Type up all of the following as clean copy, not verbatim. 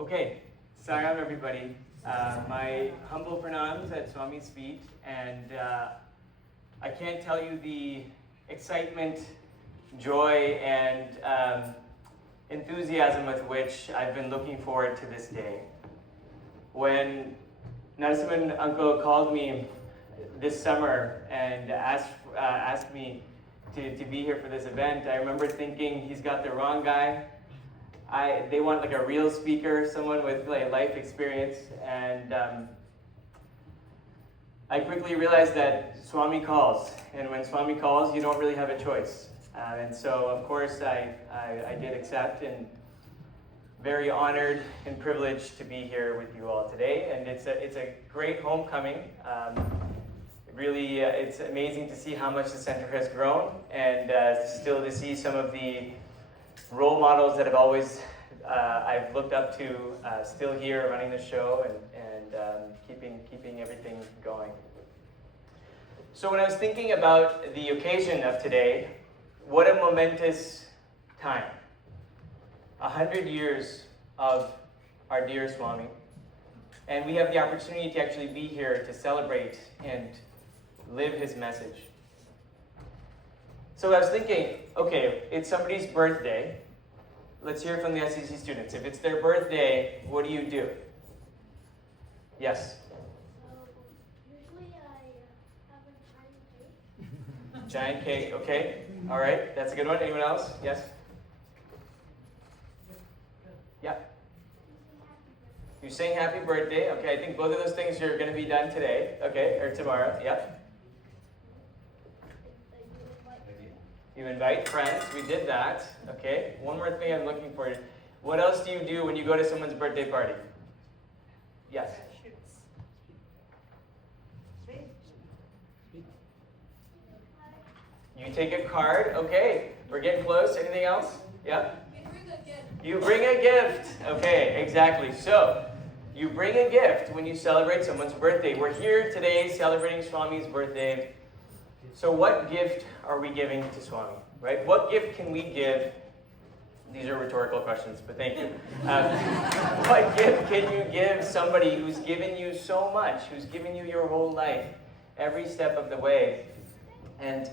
Okay, Saram everybody. My humble pranams at Swami's feet, and I can't tell you the excitement, joy, and enthusiasm with which I've been looking forward to this day. When Narasimhan uncle called me this summer and asked me to be here for this event, I remember thinking he's got the wrong guy. They want like a real speaker, someone with like life experience, and I quickly realized that Swami calls, and when Swami calls, you don't really have a choice. And so, of course, I did accept, and very honored and privileged to be here with you all today. And it's a great homecoming. Really, it's amazing to see how much the center has grown, and still to see some of the role models that I've looked up to still here running the show and keeping everything going. So when I was thinking about the occasion of today, what a momentous time. 100 years of our dear Swami. And we have the opportunity to actually be here to celebrate and live his message. So I was thinking, okay, it's somebody's birthday. Let's hear from the SEC students. If it's their birthday, what do you do? Yes? Usually I have a giant cake. Giant cake, okay. All right, that's a good one. Anyone else? Yes? Yeah? You sing happy birthday. Okay, I think both of those things are going to be done today, okay, or tomorrow. Yeah? You invite friends. We did that. Okay. One more thing I'm looking for. What else do you do when you go to someone's birthday party? Yes. You take a card. Okay. We're getting close. Anything else? Yeah? You bring a gift. Okay, exactly. So, you bring a gift when you celebrate someone's birthday. We're here today celebrating Swami's birthday. So what gift are we giving to Swami, right? What gift can we give? These are rhetorical questions, but thank you. What gift can you give somebody who's given you so much, who's given you your whole life, every step of the way? And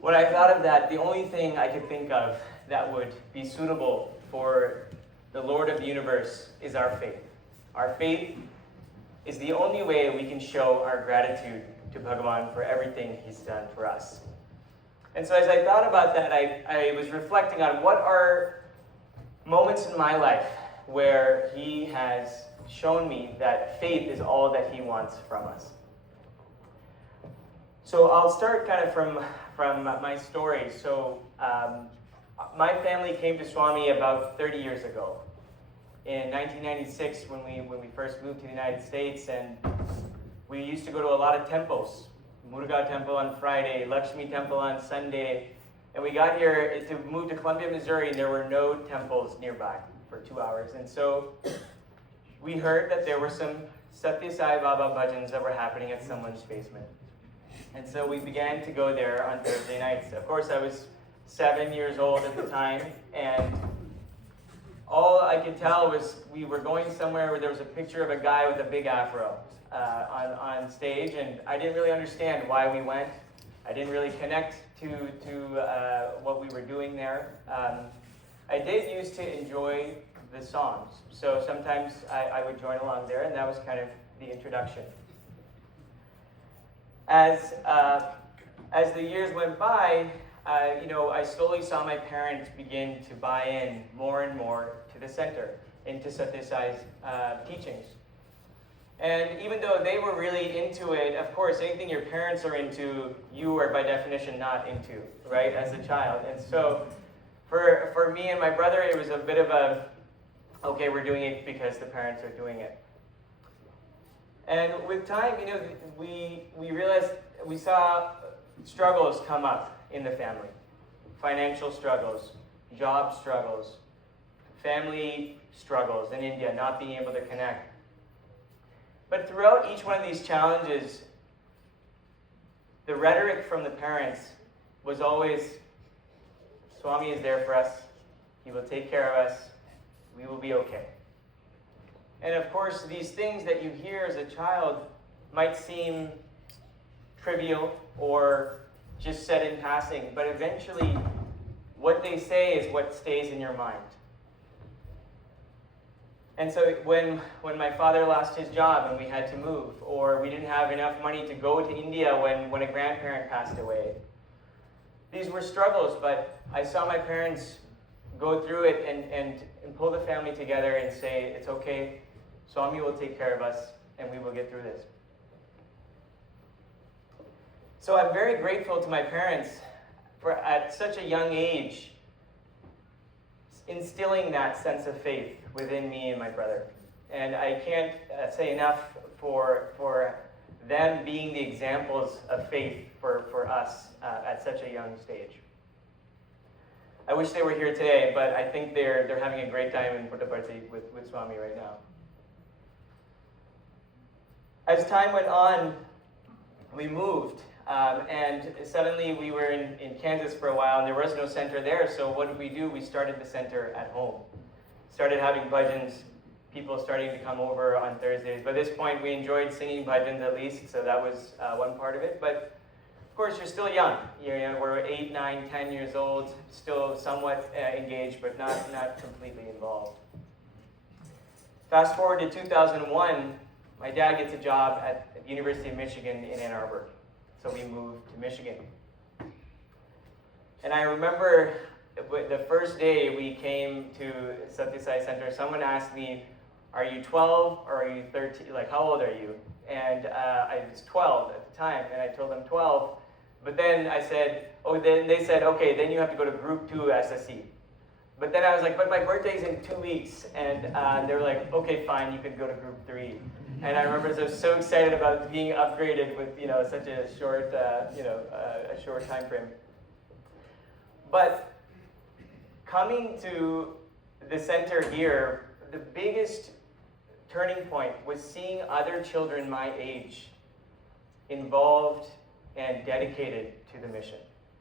when I thought of that, the only thing I could think of that would be suitable for the Lord of the universe is our faith. Our faith is the only way we can show our gratitude to Bhagavan for everything he's done for us. And so as I thought about that, I was reflecting on what are moments in my life where he has shown me that faith is all that he wants from us. So I'll start kind of from my story. So my family came to Swami about 30 years ago. In 1996, when we first moved to the United States, and we used to go to a lot of temples. Muruga Temple on Friday, Lakshmi Temple on Sunday. And we got here to move to Columbia, Missouri, and there were no temples nearby for 2 hours. And so we heard that there were some Satya Sai Baba bhajans that were happening at someone's basement. And so we began to go there on Thursday nights. Of course, I was 7 years old at the time, and all I could tell was we were going somewhere where there was a picture of a guy with a big afro on stage, and I didn't really understand why we went. I didn't really connect to what we were doing there. I did used to enjoy the songs, so sometimes I would join along there, and that was kind of the introduction. As the years went by, I slowly saw my parents begin to buy in more and more to the center, into Satya Sai's teachings. And even though they were really into it, of course, anything your parents are into, you are by definition not into, right, as a child. And so for me and my brother, it was a bit of a, okay, we're doing it because the parents are doing it. And with time, we realized, we saw struggles come up in the family. Financial struggles, job struggles, family struggles in India, not being able to connect. But throughout each one of these challenges, the rhetoric from the parents was always, Swami is there for us, he will take care of us, we will be okay. And of course, these things that you hear as a child might seem trivial or just said in passing, but eventually what they say is what stays in your mind. And so when my father lost his job and we had to move, or we didn't have enough money to go to India when a grandparent passed away, these were struggles, but I saw my parents go through it and pull the family together and say, it's okay, Swami will take care of us and we will get through this. So I'm very grateful to my parents for at such a young age instilling that sense of faith within me and my brother. And I can't say enough for them being the examples of faith for us at such a young stage. I wish they were here today, but I think they're having a great time in Puttaparthi with Swami right now. As time went on, we moved, and suddenly we were in Kansas for a while, and there was no center there, so what did we do? We started the center at home. Started having bhajans, people starting to come over on Thursdays. By this point, we enjoyed singing bhajans at least, so that was one part of it. But of course, you're still young. We're 8, 9, 10 years old, still somewhat engaged, but not completely involved. Fast forward to 2001, my dad gets a job at the University of Michigan in Ann Arbor. So we moved to Michigan. And I remember the first day we came to Satya Sai Center, someone asked me, are you 12 or are you 13? Like, how old are you? And I was 12 at the time, and I told them 12. But then I said, then they said, okay, then you have to go to Group 2 SSE. But then I was like, but my birthday's in 2 weeks. And they were like, okay, fine, you can go to Group 3. And I remember I was so excited about being upgraded with, such a short, a short time frame. But coming to the center here, the biggest turning point was seeing other children my age involved and dedicated to the mission,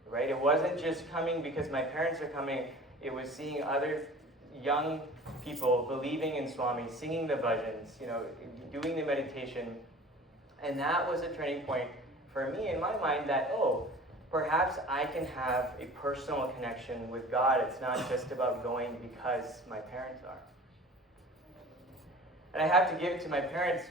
right? It wasn't just coming because my parents are coming, it was seeing other young people believing in Swami, singing the bhajans, doing the meditation. And that was a turning point for me in my mind that, perhaps I can have a personal connection with God. It's not just about going because my parents are. And I have to give it to my parents.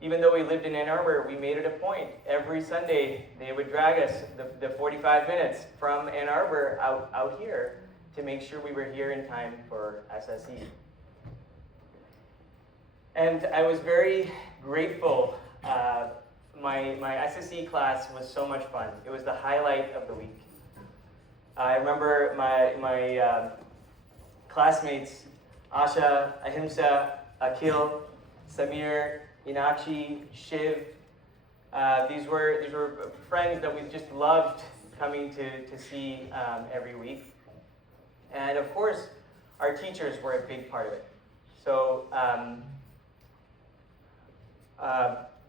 Even though we lived in Ann Arbor, we made it a point. Every Sunday, they would drag us the 45 minutes from Ann Arbor out here to make sure we were here in time for SSE. And I was very grateful. My SSE class was so much fun. It was the highlight of the week. I remember my classmates, Asha, Ahimsa, Akhil, Samir, Inakshi, Shiv. These were friends that we just loved coming to see every week. And of course, our teachers were a big part of it. So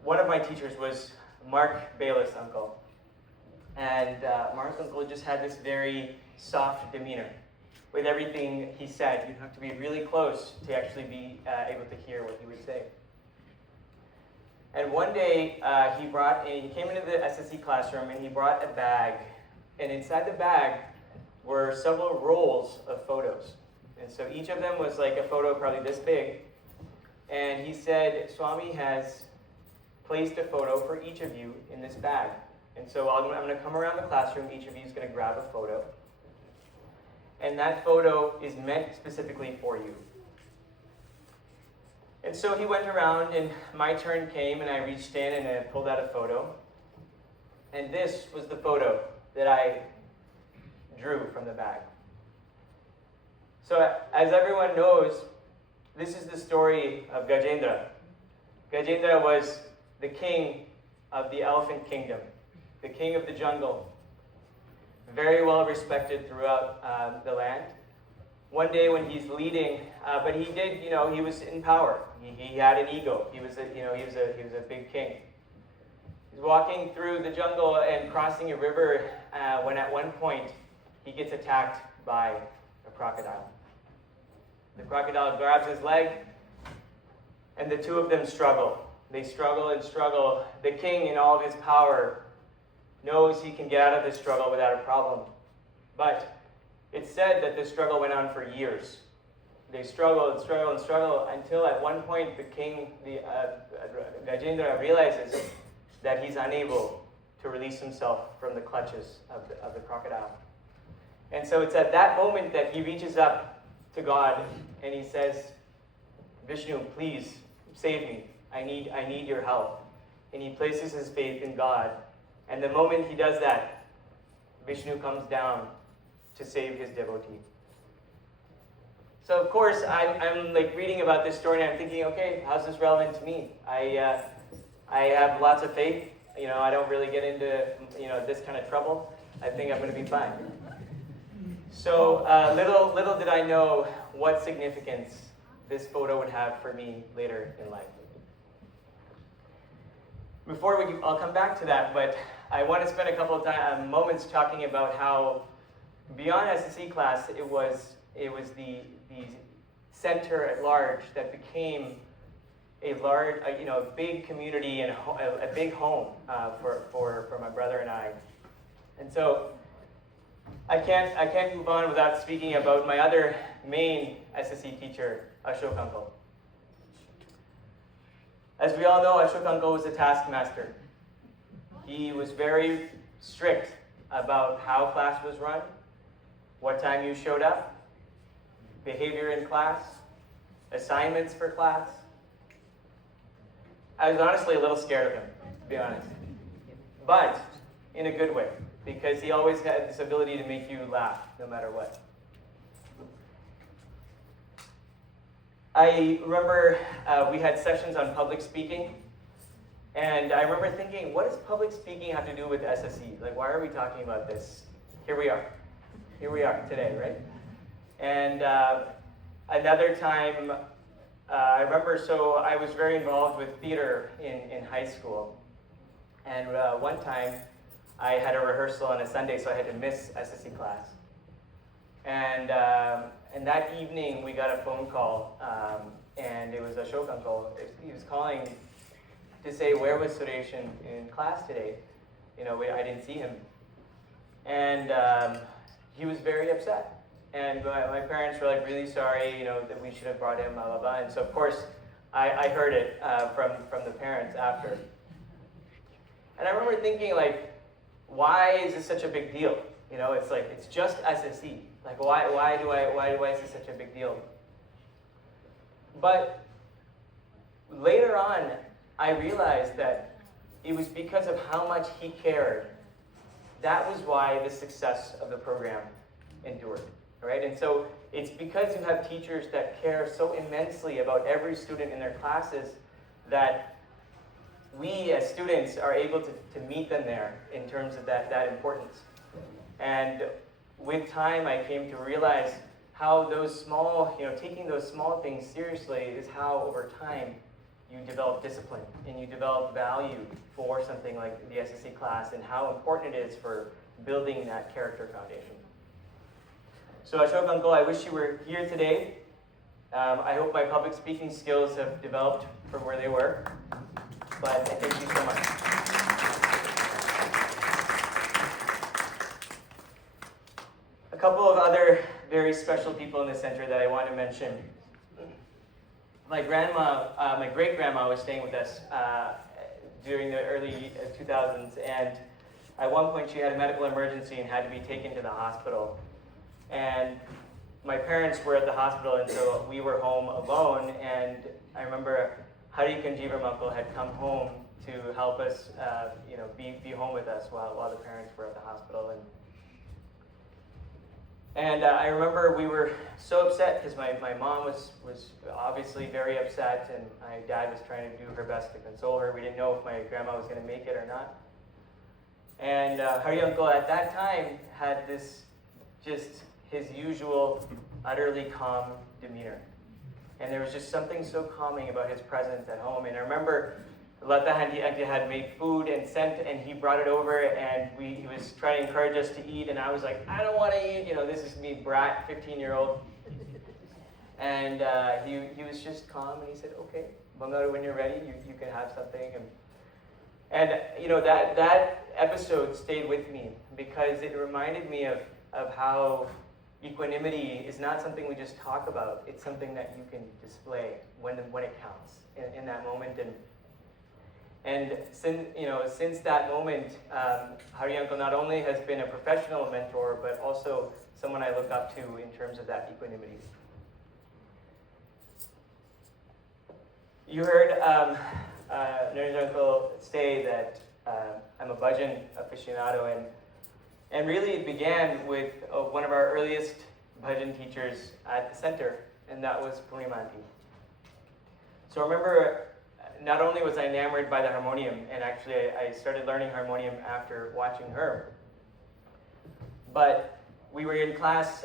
one of my teachers was Mark Bayless' uncle. And Mark's uncle just had this very soft demeanor. With everything he said, you'd have to be really close to actually be able to hear what he would say. And one day, he came into the SSE classroom and he brought a bag. And inside the bag were several rolls of photos. And so each of them was like a photo probably this big. And he said, Swami has placed a photo for each of you in this bag. And so I'm going to come around the classroom. Each of you is going to grab a photo. And that photo is meant specifically for you. And so he went around, and my turn came, and I reached in and I pulled out a photo. And this was the photo that I drew from the bag. So as everyone knows, this is the story of Gajendra. Gajendra was the king of the elephant kingdom, the king of the jungle, very well respected throughout the land. One day when he's leading, but he did, he was in power. He had an ego. He was a big king. He's walking through the jungle and crossing a river when at one point he gets attacked by a crocodile. The crocodile grabs his leg, And the two of them struggle. They struggle and struggle. The king, in all of his power, knows he can get out of this struggle without a problem. But it's said that this struggle went on for years. They struggle and struggle and struggle until at one point the king, Gajendra, realizes that he's unable to release himself from the clutches of the crocodile. And so it's at that moment that he reaches up to God and he says, Vishnu, please save me. I need your help. And he places his faith in God. And the moment he does that, Vishnu comes down to save his devotee. So of course, I'm like reading about this story and I'm thinking, okay, how's this relevant to me? I have lots of faith. I don't really get into this kind of trouble. I think I'm going to be fine. So little did I know what significance this photo would have for me later in life. I'll come back to that, but I want to spend a couple of moments talking about how beyond SSE class, it was the center at large that became a big community and a big home for my brother and I. And so I can't move on without speaking about my other main SSE teacher, Ashok Uncle. As we all know, Ashok Uncle was a taskmaster. He was very strict about how class was run, what time you showed up, behavior in class, assignments for class. I was honestly a little scared of him, to be honest. But in a good way, because he always had this ability to make you laugh, no matter what. I remember we had sessions on public speaking, and I remember thinking, what does public speaking have to do with SSE? Like, why are we talking about this? Here we are today, right? And another time, I remember, so I was very involved with theater in high school. And one time, I had a rehearsal on a Sunday, so I had to miss SSE class. And that evening, we got a phone call, and it was Ashok Uncle. He was calling to say, where was Suresh in class today? I didn't see him. And he was very upset. And my parents were like, really sorry, that we should have brought him, blah, blah, blah. And so, of course, I heard it from the parents after. And I remember thinking, like, why is this such a big deal? It's like, it's just SSE. Like, why is this such a big deal? But later on, I realized that it was because of how much he cared. That was why the success of the program endured, right? And so it's because you have teachers that care so immensely about every student in their classes that we as students are able to meet them there in terms of that importance. And with time, I came to realize how those small, taking those small things seriously is how over time you develop discipline and you develop value for something like the SSE class and how important it is for building that character foundation. So Ashok Uncle, I wish you were here today. I hope my public speaking skills have developed from where they were, but I thank you so much. A couple of other very special people in the center that I want to mention. My great-grandma was staying with us during the early 2000s, and at one point she had a medical emergency and had to be taken to the hospital. And my parents were at the hospital, and so we were home alone, and I remember Hari Kanjivam Uncle had come home to help us be home with us while the parents were at the hospital. And I remember we were so upset because my mom was obviously very upset, and my dad was trying to do her best to console her. We didn't know if my grandma was going to make it or not. And Hari Uncle at that time had this just his usual utterly calm demeanor. And there was just something so calming about his presence at home. And I remember Lata Auntie had made food and he brought it over, and he was trying to encourage us to eat, and I was like, I don't want to eat, this is me, brat, 15-year-old. And he was just calm, and he said, okay. Bangaru, when you're ready, you can have something. And that episode stayed with me because it reminded me of how equanimity is not something we just talk about. It's something that you can display when it counts in that moment. And since that moment, Hari Uncle not only has been a professional mentor, but also someone I look up to in terms of that equanimity. You heard Narendra Uncle say that I'm a bhajan aficionado, and really it began with one of our earliest bhajan teachers at the center, and that was Purnimanti. So I remember not only was I enamored by the harmonium, and actually I started learning harmonium after watching her, but we were in class,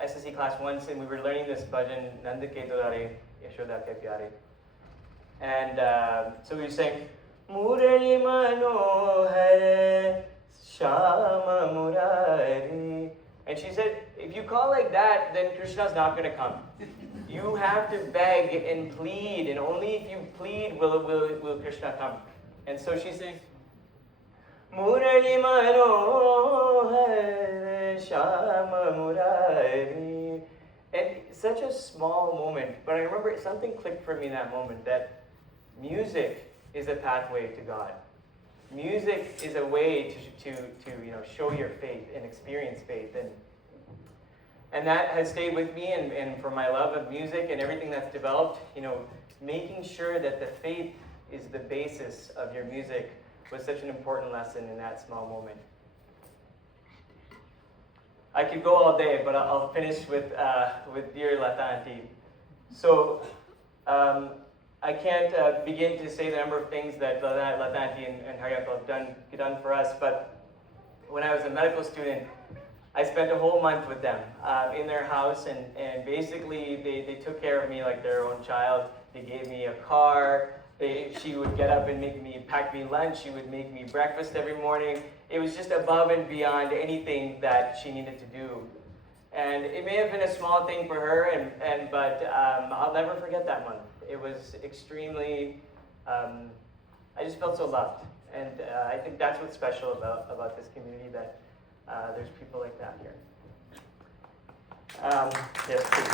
SSC class once, and we were learning this bhajan, Nand ke Dulare, Yashoda ke Pyare. And so we were saying, Murali Manohar Shama Murari. And she said, if you call like that, then Krishna's not going to come. You have to beg and plead, and only if you plead will Krishna come. And so she sings, Murali Manohar Shama Murari. And such a small moment, but I remember something clicked for me in that moment, that music is a pathway to God. Music is a way to show your faith and experience faith, and that has stayed with me. And for my love of music and everything that's developed, making sure that the faith is the basis of your music was such an important lesson in that small moment. I could go all day, but I'll finish with dear Lata Auntie. So. I can't begin to say the number of things that Lata Auntie and Hari Uncle have done for us, but when I was a medical student, I spent a whole month with them in their house, and basically they took care of me like their own child. They gave me a car. She would get up and pack me lunch. She would make me breakfast every morning. It was just above and beyond anything that she needed to do. And it may have been a small thing for her, but I'll never forget that month. It was extremely, I just felt so loved. And I think that's what's special about this community, that there's people like that here. Yes, please.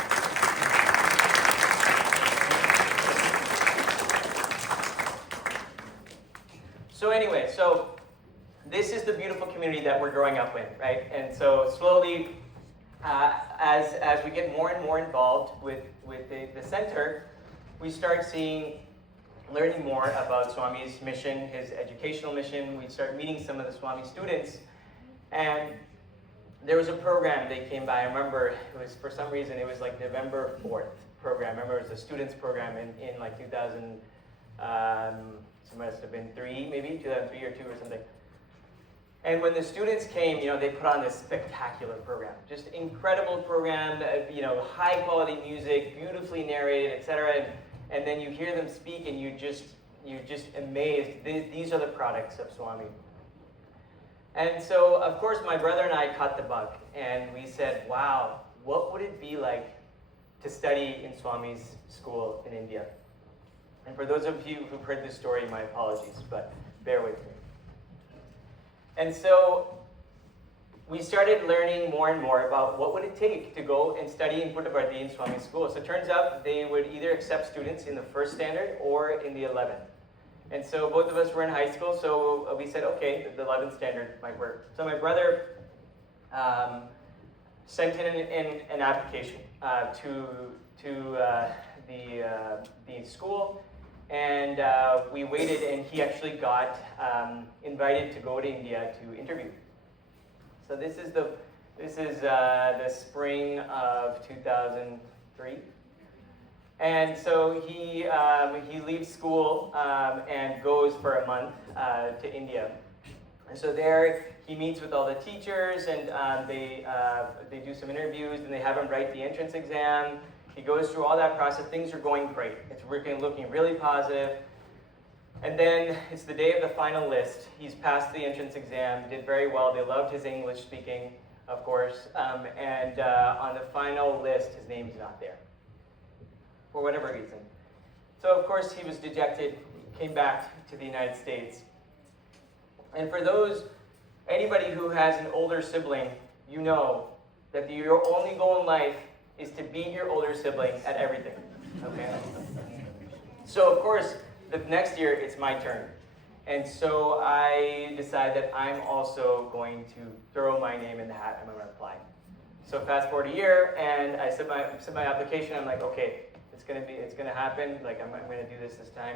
So anyway, this is the beautiful community that we're growing up in, right? And so slowly, as we get more and more involved with the center, we start learning more about Swami's mission, his educational mission. We start meeting some of the Swami students, and there was a program they came by. I remember for some reason it was like November 4th program. I remember it was a students program in like 2000, it must have been 2003 or 2 or something. And when the students came, they put on this spectacular program, just incredible program, high quality music, beautifully narrated, etc. And then you hear them speak, and you're just amazed. These are the products of Swami. And so, of course, my brother and I caught the bug, and we said, wow, what would it be like to study in Swami's school in India? And for those of you who've heard this story, my apologies, but bear with me. And so we started learning more and more about what would it take to go and study in Puttaparthi in Swami school. So it turns out they would either accept students in the first standard or in the 11th. And so both of us were in high school, so we said, okay, the 11th standard might work. So my brother sent in an application to the school, and we waited, and he actually got invited to go to India to interview. So this is the spring of 2003, and so he leaves school and goes for a month to India. And so there he meets with all the teachers, and they do some interviews, and they have him write the entrance exam. He goes through all that process. Things are going great. It's looking really positive. And then it's the day of the final list. He's passed the entrance exam, did very well. They loved his English speaking, of course. And on the final list, his name's not there, for whatever reason. So of course he was dejected, came back to the United States. And for anybody who has an older sibling, you know that your only goal in life is to beat your older sibling at everything. Okay? So of course, the next year it's my turn. And so I decide that I'm also going to throw my name in the hat and I'm going to apply. So fast forward a year, and I submit my application. I'm like, okay, it's gonna happen. Like I'm going to do this time.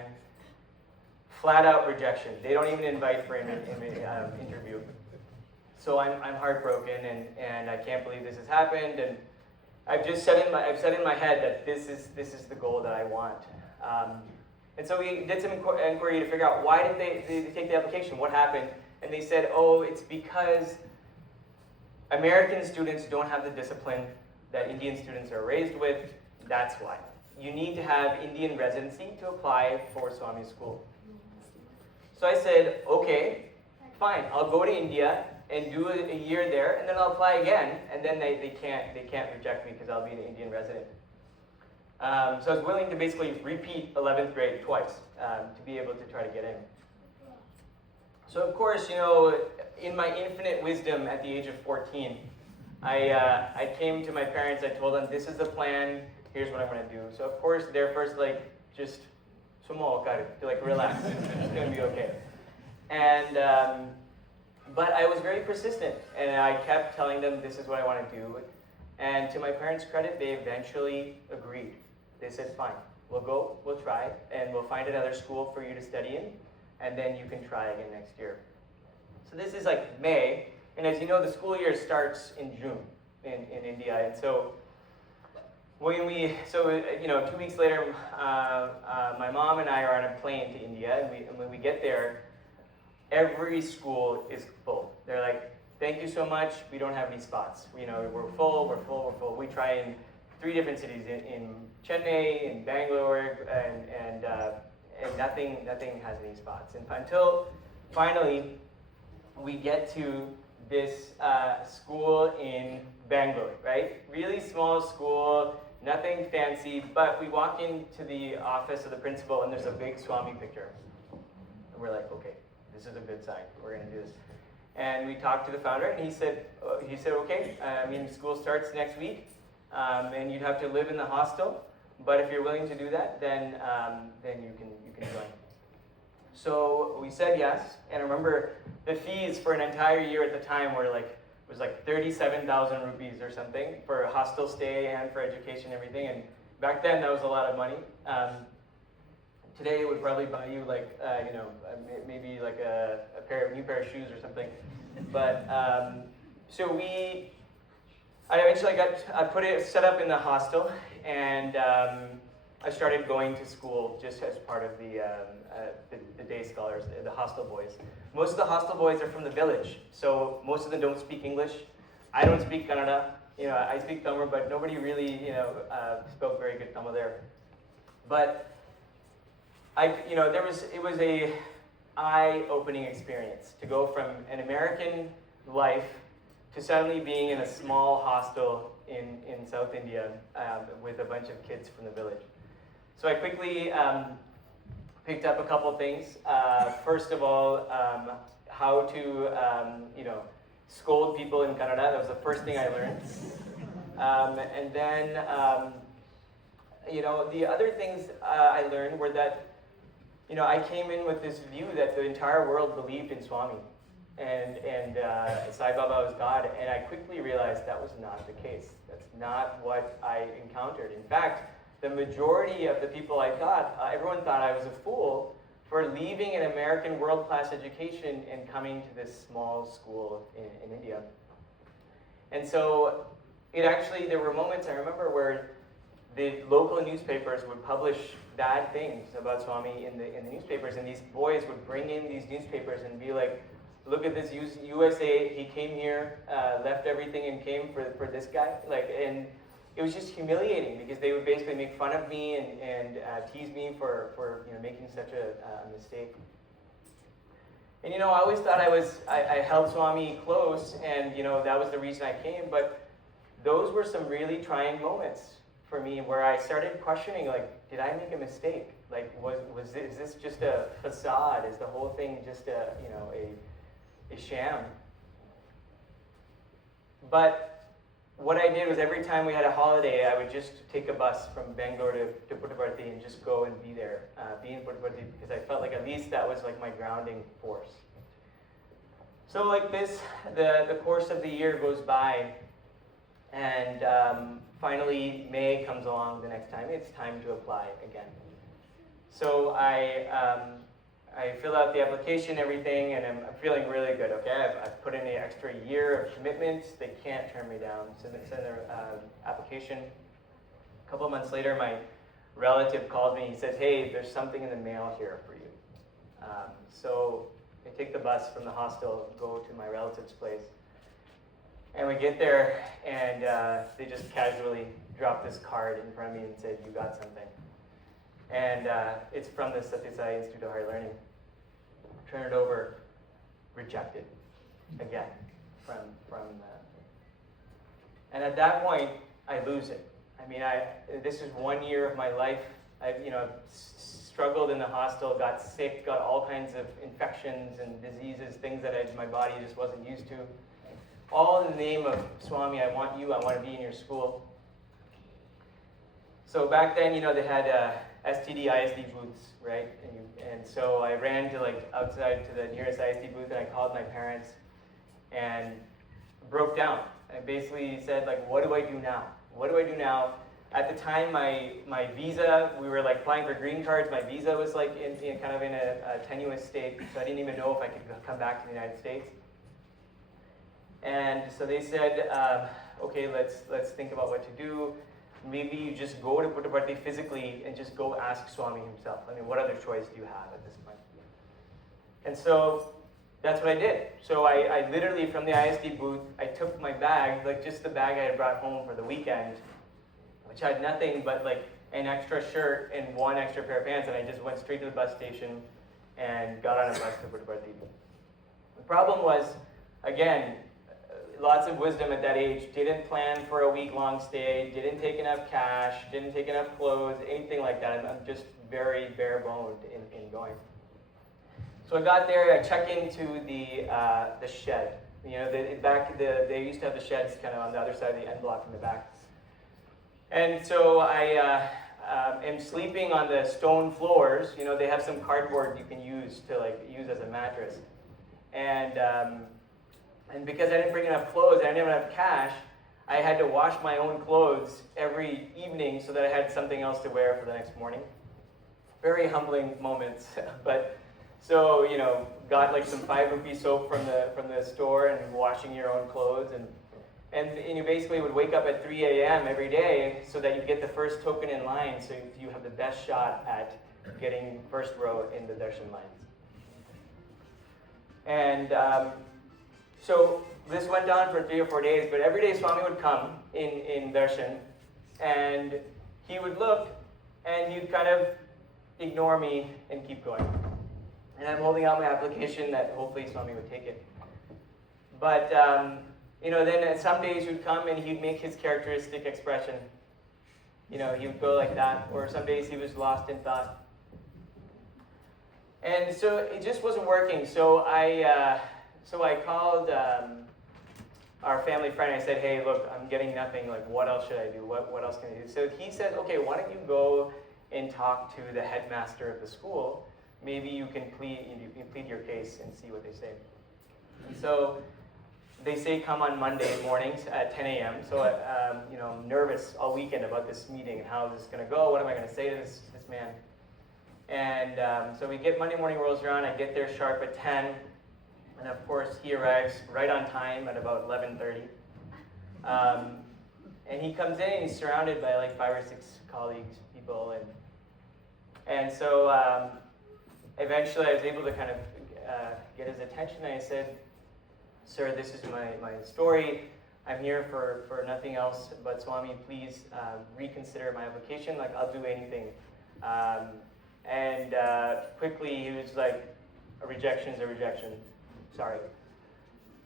Flat out rejection. They don't even invite for an interview. So I'm heartbroken, and I can't believe this has happened. And I've said in my head that this is the goal that I want. And so we did some inquiry to figure out why did they take the application? What happened? And they said, oh, it's because American students don't have the discipline that Indian students are raised with. That's why. You need to have Indian residency to apply for Swami school. So I said, okay, fine, I'll go to India and do a year there, and then I'll apply again, and then they can't reject me because I'll be an Indian resident. So I was willing to basically repeat 11th grade twice to be able to try to get in. So of course, in my infinite wisdom at the age of 14, I came to my parents, I told them, this is the plan, here's what I'm going to do. So of course, they're first like, just, relax, it's going to be okay. And, but I was very persistent, and I kept telling them this is what I want to do. And to my parents' credit, they eventually agreed. They said, fine, we'll go, we'll try, and we'll find another school for you to study in, and then you can try again next year. So this is like May, and as you know, the school year starts in June in India. And so 2 weeks later, my mom and I are on a plane to India, and when we get there, every school is full. They're like, thank you so much, we don't have any spots. We're full. We try in 3 different cities, in Chennai, in Bangalore, and nothing has any spots. And until finally we get to this school in Bangalore, right? Really small school, nothing fancy, but we walk into the office of the principal and there's a big Swami picture. And we're like, okay, this is a good sign, we're gonna do this. And we talked to the founder, and he said, okay, school starts next week, and you'd have to live in the hostel, but if you're willing to do that, then you can join. So we said yes, and I remember the fees for an entire year at the time was like 37,000 rupees or something for a hostel stay and for education and everything, and back then that was a lot of money. Today it would probably buy you maybe like a new pair of shoes or something. But so I eventually set up in the hostel, and I started going to school just as part of the day scholars, the hostel boys. Most of the hostel boys are from the village, so most of them don't speak English. I don't speak Kannada. I speak Tamil, but nobody really spoke very good Tamil there. But it was a eye-opening experience to go from an American life to suddenly being in a small hostel in South India with a bunch of kids from the village. So I quickly picked up a couple things. First of all, how to scold people in Kannada. That was the first thing I learned. And then the other things I learned were that I came in with this view that the entire world believed in Swami and Sai Baba was God, and I quickly realized that was not the case. That's not what I encountered. In fact, the majority of the people everyone thought I was a fool for leaving an American world-class education and coming to this small school in India. And so there were moments I remember where the local newspapers would publish bad things about Swami in the newspapers, and these boys would bring in these newspapers and be like, look at this USA, he came here, left everything and came for this guy. And it was just humiliating because they would basically make fun of me and tease me for making such a mistake. And I always thought I held Swami close, and that was the reason I came, but those were some really trying moments for me where I started questioning, like, did I make a mistake? Like, is this just a facade? Is the whole thing just a sham? But what I did was every time we had a holiday, I would just take a bus from Bangalore to Puttaparthi and just go and be there, be in Puttaparthi, because I felt like at least that was like my grounding force. So like this, the course of the year goes by, and finally May comes along the next time. It's time to apply again. So I fill out the application, everything, and I'm feeling really good, okay? I've put in the extra year of commitment. They can't turn me down. Send their application. A couple of months later, my relative calls me. He says, hey, there's something in the mail here for you. So I take the bus from the hostel, go to my relative's place. And we get there, and they just casually drop this card in front of me and said, you got something. And it's from the Satyasai Institute of Higher Learning. Turn it over, rejected again from and at that point I lose it. I mean, this is 1 year of my life. I've struggled in the hostel, got sick, got all kinds of infections and diseases, things that my body just wasn't used to. All in the name of Swami, I want you, I want to be in your school. So back then, they had STD, ISD booths, right? And so I ran to outside to the nearest ISD booth, and I called my parents and broke down. I basically said, what do I do now? What do I do now? At the time, my visa, we were applying for green cards. My visa was in kind of in a tenuous state, so I didn't even know if I could come back to the United States. And so they said, okay, let's think about what to do. Maybe you just go to Puttaparthi physically and just go ask Swami himself. I mean, what other choice do you have at this point? And so that's what I did. So I literally, from the ISD booth, I took my bag, just the bag I had brought home for the weekend, which had nothing but an extra shirt and one extra pair of pants, and I just went straight to the bus station and got on a bus to Puttaparthi. The problem was, again, lots of wisdom at that age, didn't plan for a week-long stay, didn't take enough cash, didn't take enough clothes, anything like that. I'm just very bare-boned in going. So I got there, I check into the shed. They used to have the sheds kind of on the other side of the end block from the back. And so I am sleeping on the stone floors. They have some cardboard you can use to use as a mattress. And because I didn't bring enough clothes, I didn't have enough cash, I had to wash my own clothes every evening so that I had something else to wear for the next morning. Very humbling moments. But so, got some 5 rupee soap from the store and washing your own clothes. And you basically would wake up at 3 a.m. every day so that you get the first token in line, so you have the best shot at getting first row in the darshan lines. And so this went on for 3 or 4 days, but every day Swami would come in darshan, and he would look, and he'd kind of ignore me and keep going. And I'm holding out my application that hopefully Swami would take it. But, then some days he'd come and he'd make his characteristic expression. He would go like that, or some days he was lost in thought. And so it just wasn't working, so I called our family friend. I said, hey, look, I'm getting nothing. What else should I do? What else can I do? So he said, okay, why don't you go and talk to the headmaster of the school? Maybe you can plead your case and see what they say. And so they say come on Monday mornings at 10 a.m. So I'm nervous all weekend about this meeting and how this is going to go. What am I going to say to this man? And so we get Monday morning rolls around. I get there sharp at 10. And of course, he arrives right on time at about 11:30. And he comes in and he's surrounded by 5 or 6 colleagues, people. And so eventually I was able to kind of get his attention. And I said, sir, this is my story. I'm here for nothing else but Swami. Please reconsider my application. I'll do anything. And quickly he was like, a rejection is a rejection. Sorry.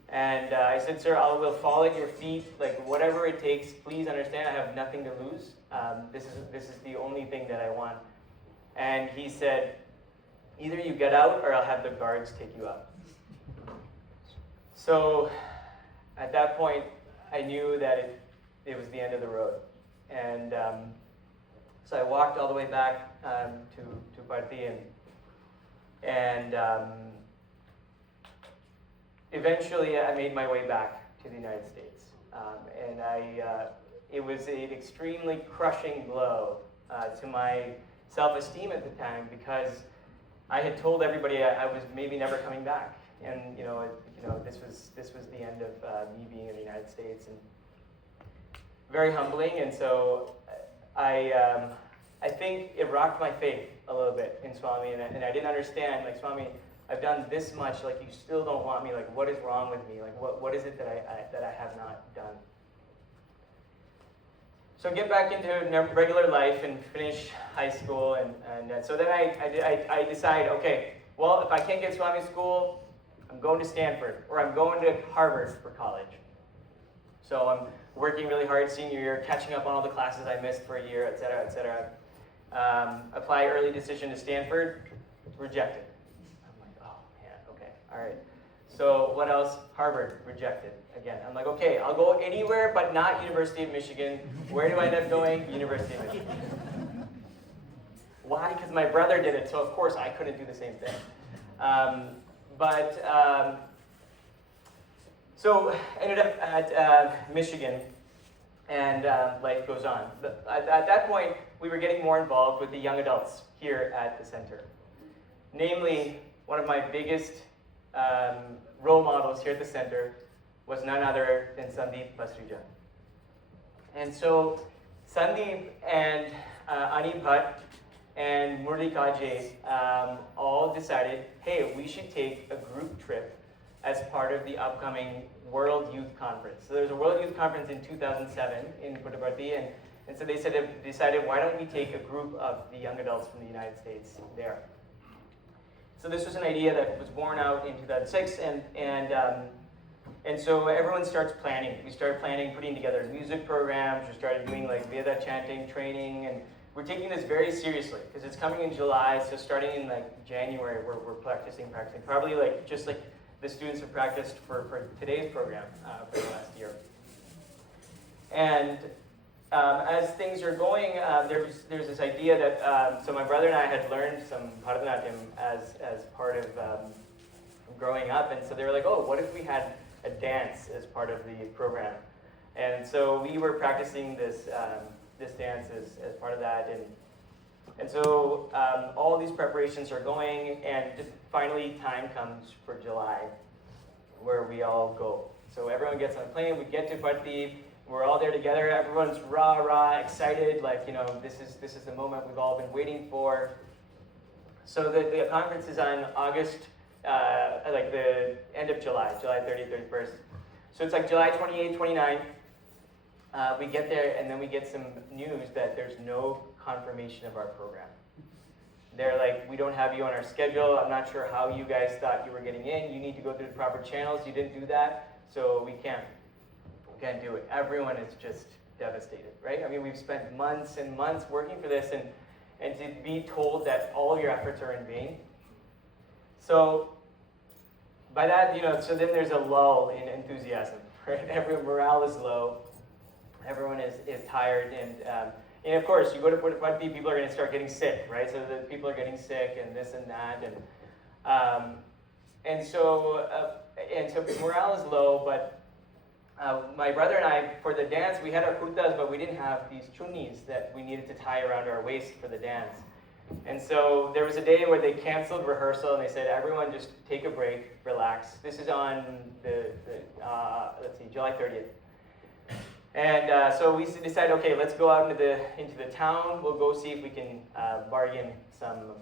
And I said, sir, I will fall at your feet, like whatever it takes. Please understand, I have nothing to lose. This is the only thing that I want. And he said, either you get out or I'll have the guards take you out. So at that point, I knew that it was the end of the road. And so I walked all the way back to Parthi, and eventually I made my way back to the United States. And it was an extremely crushing blow to my self-esteem at the time, because I had told everybody I was maybe never coming back. And this was the end of me being in the United States, and very humbling. And so I think it rocked my faith a little bit in Swami, and I didn't understand, like, Swami, I've done this much, like, you still don't want me, like, what is wrong with me? Like, what is it that I have not done? So get back into regular life and finish high school, and so then I decide, okay, well, if I can't get Swami school, I'm going to Stanford, or I'm going to Harvard for college. So I'm working really hard senior year, catching up on all the classes I missed for a year, et cetera, et cetera. Apply early decision to Stanford, rejected. I'm like, oh man, okay, all right. So what else? Harvard, rejected again. I'm like, okay, I'll go anywhere but not University of Michigan. Where do I end up going? University of Michigan. Why? Because my brother did it, so of course I couldn't do the same thing. So ended up at Michigan, and life goes on. At that point, we were getting more involved with the young adults here at the center. Namely, one of my biggest role models here at the center was none other than Sandeep Basrija. And so Sandeep and Ani Bhatt and Murli Kaje all decided, hey, we should take a group trip as part of the upcoming World Youth Conference. So there's a World Youth Conference in 2007 in Puttaparthi, and so they decided, why don't we take a group of the young adults from the United States there? So this was an idea that was born out in 2006, and so everyone starts planning. We started planning, putting together music programs. We started doing like Veda chanting training, and we're taking this very seriously because it's coming in July. So starting in like January, we're practicing. Probably like just like the students have practiced for today's program for the last year. And as things are going, there's this idea that, so my brother and I had learned some Bharatanatyam as part of growing up, and so they were like, oh, what if we had a dance as part of the program? And so we were practicing this dance as part of that, and so all these preparations are going, and finally time comes for July, where we all go. So everyone gets on a plane, we get to Parthi, we're all there together, everyone's rah, excited, like, this is the moment we've all been waiting for. So the conference is on August, like the end of July 30th, 31st. So it's like July 28th, 29th. We get there, and then we get some news that there's no confirmation of our program. They're like, we don't have you on our schedule. I'm not sure how you guys thought you were getting in. You need to go through the proper channels. You didn't do that, so we can't do it. Everyone is just devastated, right? I mean, we've spent months and months working for this, and to be told that all of your efforts are in vain. So by that, so then there's a lull in enthusiasm, right? Every morale is low. Everyone is tired, and of course, you go to Puttaparthi, people are going to start getting sick, right? So the people are getting sick, and this and that, and so morale is low. But my brother and I, for the dance, we had our kurtas, but we didn't have these chunnis that we needed to tie around our waist for the dance. And so there was a day where they canceled rehearsal, and they said, everyone just take a break, relax. This is on July 30th. And so we decided, okay, let's go out into the town. We'll go see if we can bargain some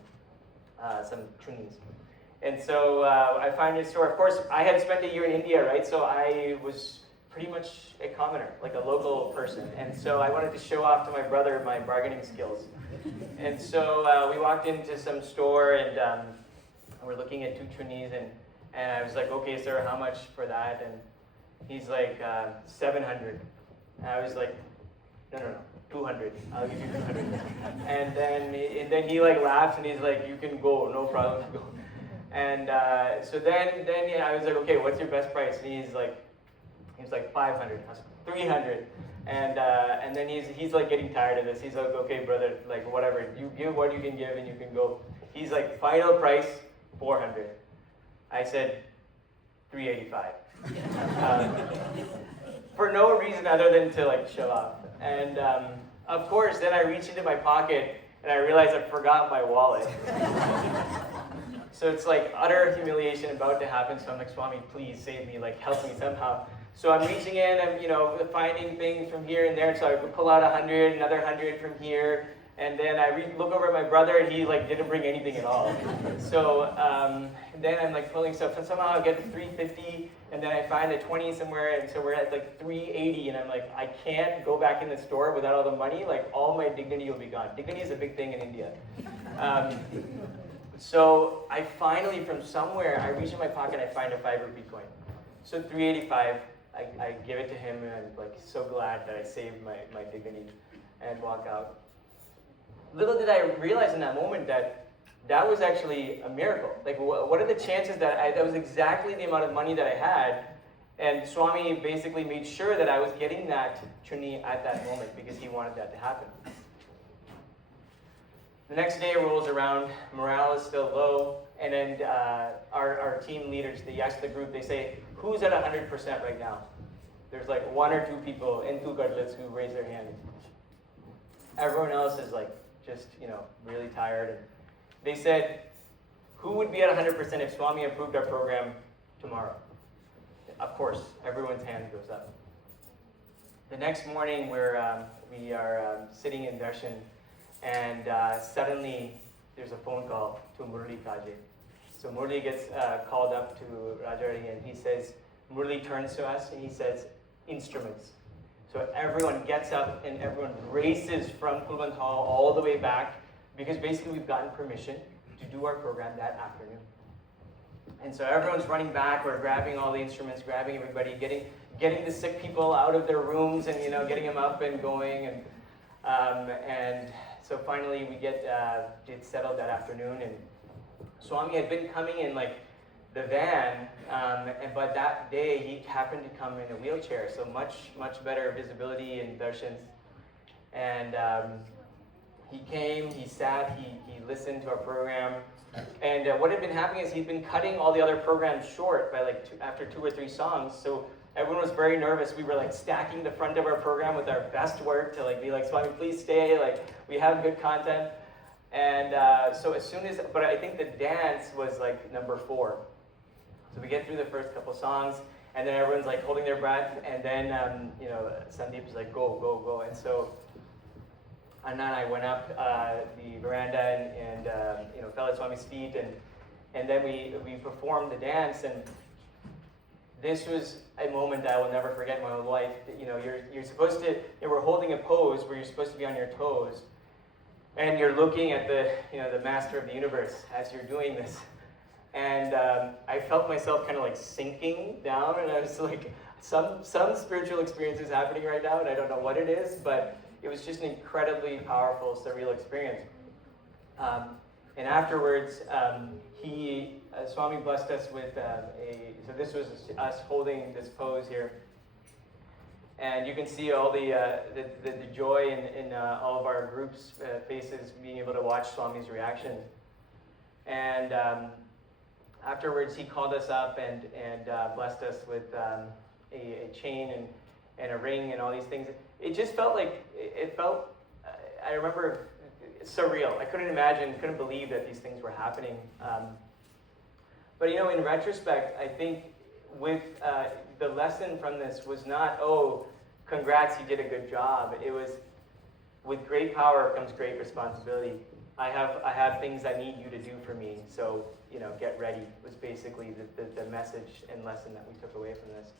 chunnis. And so I find a store. Of course, I had spent a year in India, right? So I was pretty much a commoner, like a local person. And so I wanted to show off to my brother my bargaining skills. And so we walked into some store, and we're looking at two chunnis, And I was like, okay, sir, how much for that? And he's like, 700. And I was like, no, 200. I'll give you 200. And then he like laughs and he's like, you can go, no problem, go. And so then yeah, I was like, okay, what's your best price? And he was like 500. I was like, 300. And then he's like getting tired of this. He's like, okay, brother, like whatever, you give what you can give and you can go. He's like, final price, 400. I said, 385. For no reason other than to like show off. And of course, then I reach into my pocket and I realize I forgot my wallet. So it's like utter humiliation about to happen. So I'm like, Swami, please save me, like help me somehow. So I'm reaching in, I'm finding things from here and there. So I pull out 100, another 100 from here. And then I look over at my brother and he like didn't bring anything at all. So then I'm like pulling stuff and somehow I get to 350 and then I find a 20 somewhere and so we're at like 380 and I'm like, I can't go back in the store without all the money, like all my dignity will be gone. Dignity is a big thing in India. So I finally, from somewhere, I reach in my pocket and I find a 5 rupee coin. So 385, I give it to him and I'm like so glad that I saved my dignity and walk out. Little did I realize in that moment that was actually a miracle. Like, what are the chances that that was exactly the amount of money that I had, and Swami basically made sure that I was getting that chunni at that moment because he wanted that to happen. The next day rolls around, morale is still low, and then our team leaders, they ask the group, they say, who's at 100% right now? There's like 1 or 2 people in Tugadlits who raise their hand. Everyone else is like, just, really tired. And they said, who would be at 100% if Swami approved our program tomorrow? Of course, everyone's hand goes up. The next morning, we are sitting in darshan, and suddenly there's a phone call to Murli Kaje. So Murli gets called up to Rajari, and he says, Murli turns to us, and he says, instruments. So everyone gets up and everyone races from Kulwant Hall all the way back because basically we've gotten permission to do our program that afternoon. And so everyone's running back, we're grabbing all the instruments, grabbing everybody, getting the sick people out of their rooms and getting them up and going. And so finally we get it settled that afternoon, and Swami had been coming in like the van, but that day he happened to come in a wheelchair, so much better visibility in darshans. And he came, he sat, he listened to our program, and what had been happening is he'd been cutting all the other programs short by like after 2 or 3 songs. So everyone was very nervous. We were like stacking the front of our program with our best work to like be like, Swami, please stay. Like we have good content. And so as soon as, but I think the dance was like number 4. So we get through the first couple songs, and then everyone's like holding their breath, and then Sandeep's like, go. And so Anna and I went up the veranda and fell at Swami's feet, and then we performed the dance, and this was a moment I will never forget in my whole life. You're supposed to, we're holding a pose where you're supposed to be on your toes, and you're looking at the master of the universe as you're doing this. And I felt myself kind of like sinking down, and I was like, some spiritual experience is happening right now, and I don't know what it is, but it was just an incredibly powerful, surreal experience. And afterwards, Swami blessed us with so this was us holding this pose here. And you can see all the joy in all of our groups' faces, being able to watch Swami's reaction. And afterwards, he called us up and blessed us with a chain and a ring and all these things. It just felt like, I remember, surreal. I couldn't believe that these things were happening. But in retrospect, I think with the lesson from this was not, oh, congrats, you did a good job. It was, with great power comes great responsibility. I have things I need you to do for me, so get ready, was basically the message and lesson that we took away from this.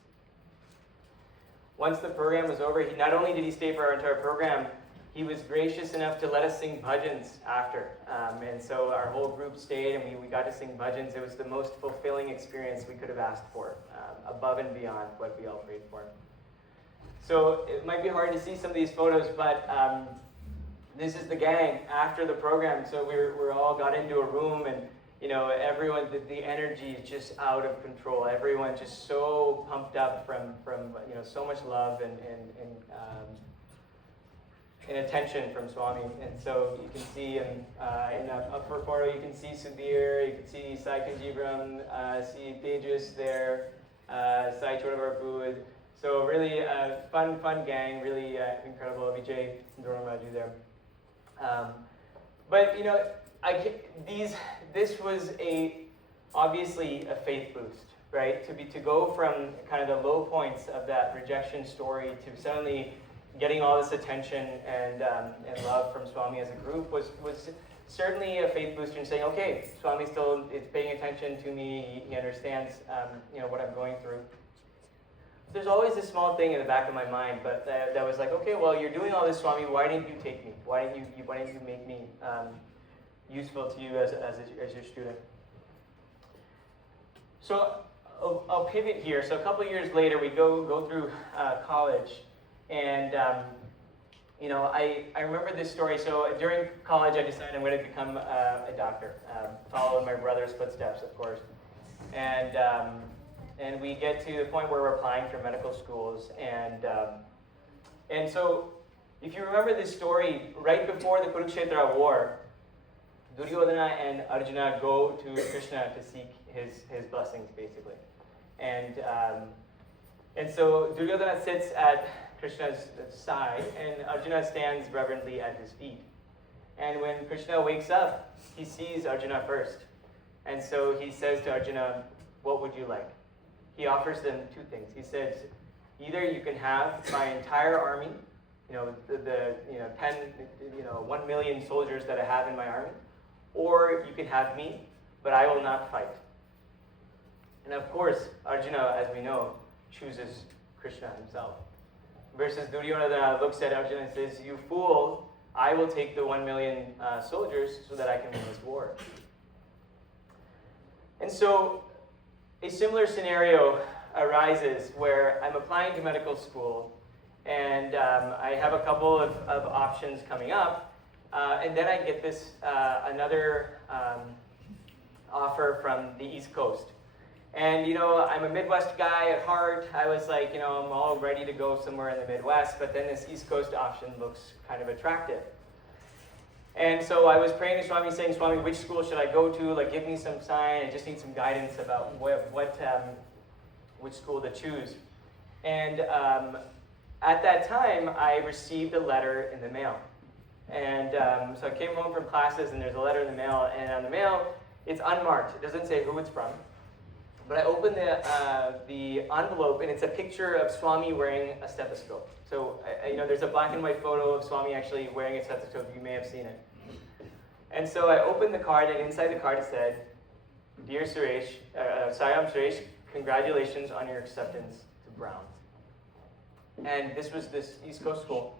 Once the program was over, not only did he stay for our entire program, he was gracious enough to let us sing bhajans after. And so our whole group stayed and we got to sing bhajans. It was the most fulfilling experience we could have asked for, above and beyond what we all prayed for. So it might be hard to see some of these photos, but this is the gang after the program. So we're all got into a room, and everyone, the energy is just out of control. Everyone just so pumped up from so much love and attention from Swami. And so you can see in that upper photo, you can see Sudhir, you can see Sai Kanjivaram, see Tejas there, Sai Chodavarpud. So really fun gang, really incredible. Vijay Doramaju there. But this was obviously a faith boost, right? To go from kind of the low points of that rejection story to suddenly getting all this attention and love from Swami as a group was certainly a faith booster in saying, okay, Swami still is paying attention to me. He understands what I'm going through. There's always this small thing in the back of my mind, but that was like, okay, well, you're doing all this, Swami. Why didn't you take me? Why didn't you make me useful to you as your student? So I'll pivot here. So a couple of years later, we go through college, and I remember this story. So during college, I decided I'm going to become a doctor, follow in my brother's footsteps, of course, and we get to the point where we're applying for medical schools, and so if you remember this story, right before the Kurukshetra war, Duryodhana and Arjuna go to Krishna to seek his blessings, basically. And so Duryodhana sits at Krishna's side, and Arjuna stands reverently at his feet. And when Krishna wakes up, he sees Arjuna first. And so he says to Arjuna, what would you like? He offers them two things. He says, either you can have my entire army, the 1 million soldiers that I have in my army, or you can have me, but I will not fight. And of course, Arjuna, as we know, chooses Krishna himself. Versus Duryodhana looks at Arjuna and says, you fool, I will take the 1 million soldiers so that I can win this war. And so a similar scenario arises where I'm applying to medical school, and I have a couple of options coming up, and then I get this another offer from the East Coast. And I'm a Midwest guy at heart. I was like, I'm all ready to go somewhere in the Midwest, but then this East Coast option looks kind of attractive. And so I was praying to Swami, saying, Swami, which school should I go to? Like, give me some sign. I just need some guidance about which school to choose. And at that time, I received a letter in the mail. And so I came home from classes, and there's a letter in the mail. And on the mail, it's unmarked. It doesn't say who it's from. But I opened the envelope, and it's a picture of Swami wearing a stethoscope. So, there's a black and white photo of Swami actually wearing a stethoscope. You may have seen it. And so I opened the card, and inside the card it said, Dear Suresh, Sayam Suresh, congratulations on your acceptance to Brown. And this was this East Coast school.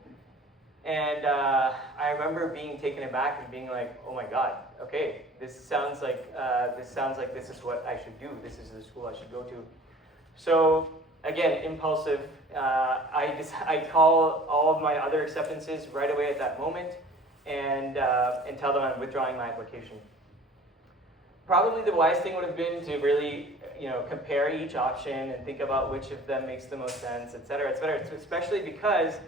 And I remember being taken aback and being like, oh my God, okay, this sounds like this is what I should do. This is the school I should go to. So again, impulsive. I call all of my other acceptances right away at that moment, and tell them I'm withdrawing my application. Probably the wise thing would have been to really, compare each option and think about which of them makes the most sense, et cetera, especially because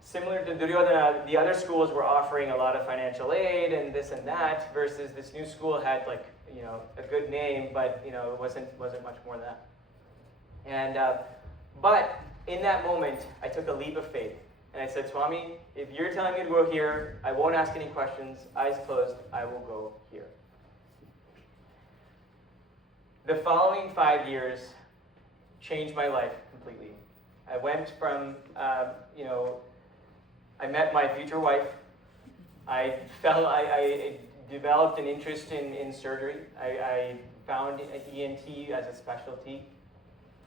similar to Duryodhana, the other schools were offering a lot of financial aid and this and that, versus this new school had a good name, but it wasn't much more than that. And but in that moment, I took a leap of faith, and I said, Swami, if you're telling me to go here, I won't ask any questions. Eyes closed, I will go here. The following 5 years changed my life completely. I went from I met my future wife. I developed an interest in surgery. I found ENT as a specialty.